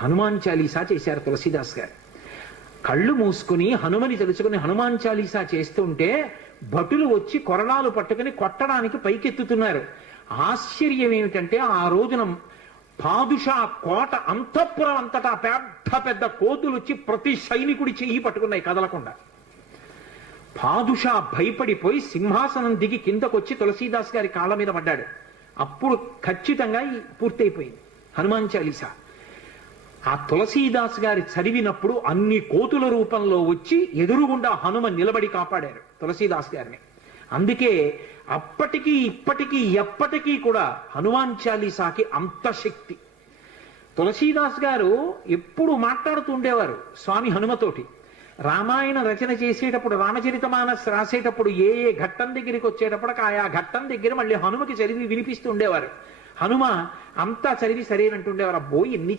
హనుమాన్ చాలీసా చేశారు తులసీదాస్ గారు. కళ్ళు మూసుకుని హనుమని తెలుసుకుని హనుమాన్ చాలీసా చేస్తుంటే భటులు వచ్చి కొరడాలు పట్టుకుని కొట్టడానికి పైకెత్తుతున్నారు. ఆశ్చర్యం ఏమిటంటే ఆ రోజున పాదుషా కోట అంతఃపురం అంతటా పెద్ద పెద్ద కోతులు వచ్చి ప్రతి సైనికుడి చెయ్యి పట్టుకున్నాయి కదలకుండా. పాదుషా భయపడిపోయి సింహాసనం దిగి కిందకొచ్చి తులసీదాస్ గారి కాళ్ళ మీద పడ్డాడు. అప్పుడు ఖచ్చితంగా పూర్తయిపోయింది హనుమాన్ చాలీసా. ఆ తులసీదాస్ గారి చదివినప్పుడు అన్ని కోతుల రూపంలో వచ్చి ఎదురుగుండా హనుమ నిలబడి కాపాడారు తులసీదాస్ గారిని. అందుకే అప్పటికీ ఇప్పటికీ ఎప్పటికీ కూడా హనుమాన్ చాలీసాకి అంత శక్తి. తులసీదాస్ గారు ఎప్పుడు మాట్లాడుతూ ఉండేవారు స్వామి హనుమతోటి. రామాయణ రచన చేసేటప్పుడు రామచరితమానస్ రాసేటప్పుడు ఏ ఏ ఘట్టం దగ్గరికి వచ్చేటప్పటికి ఆయా ఘట్టం దగ్గర మళ్ళీ హనుమకి చదివి వినిపిస్తూ ఉండేవారు. హనుమ అంతా చదివి సరేనంటుండేవారు. అబ్బో ఎన్ని